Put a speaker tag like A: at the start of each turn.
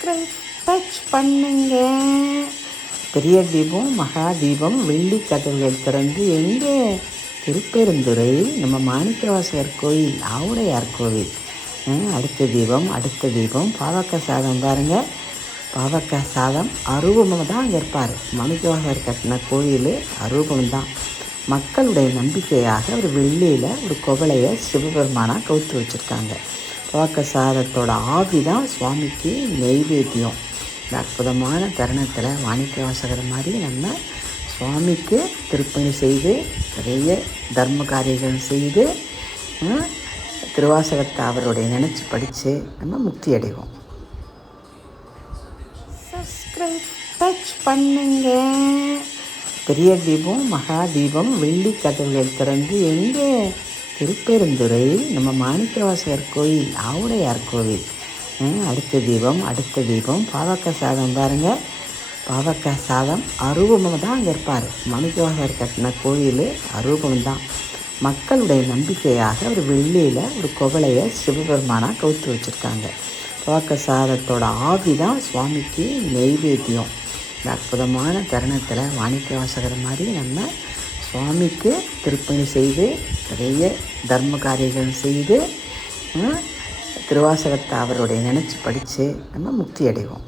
A: Subscribe touch பண்ணுங்க. பெரிய தீபம் மகா தீபம் வெள்ளி கதவுகள் திறந்து எங்கே? திருப்பெருந்துறை நம்ம மாணிக்கவாசகர் கோயில் ஆவுடையார் கோவில். அடுத்த தீபம் அடுத்த தீபம். பாவக்காய் சாதம் பாருங்கள் பாவக்காய் சாதம் அரூபமாக தான் அங்கே இருப்பார். மாணிக்கவாசகர் கட்டின கோயில் அரூபம் தான். மக்களுடைய நம்பிக்கையாக ஒரு வெள்ளியில் ஒரு குவளையை சிவபெருமானாக கவுத்து வச்சுருக்காங்க. பாவக்காய் சாதத்தோட ஆவி தான் சுவாமிக்கு நெய்வேத்தியம் இந்த அற்புதமான தருணத்தில் வாணிக்க வாசகர் மாதிரி நம்ம சுவாமிக்கு திருப்பணி செய்து நிறைய தர்ம காரியங்கள் செய்து திருவாசகத்தை அவருடைய நினச்சி படித்து நம்ம முக்தி அடைவோம் சப்ஸ்கிரைப் டச் பண்ணுங்க பெரிய தீபம் மகா தீபம் வெள்ளி கதவுகள் திறந்து எங்கே திருப்பெருந்துறை நம்ம மாணிக்கவாசகர் கோயில் ஆவுடையார் கோவில். அடுத்த தீபம் அடுத்த தீபம். பாவக்காய் சாதம் பாருங்கள் பாவக்காய் சாதம் அரூபமாக தான் அங்கே இருப்பார். மாணிக்கவாசகர் கட்டின கோயில் அரூபம் தான். மக்களுடைய நம்பிக்கையாக ஒரு வெள்ளியில் ஒரு குவளையை சிவபெருமானாக கவுத்து வச்சுருக்காங்க. பாவக்க சாதத்தோட ஆவி தான் சுவாமிக்கு நெய்வேத்தியம். இந்த அற்புதமான தருணத்தில் மாணிக்கவாசகர் மாதிரி நம்ம சுவாமிக்கு திருப்பணி செய்து நிறைய தர்ம காரியங்கள் செய்து திருவாசகத்தை அவருடைய நினச்சி படித்து நம்ம முக்தி அடைவோம்.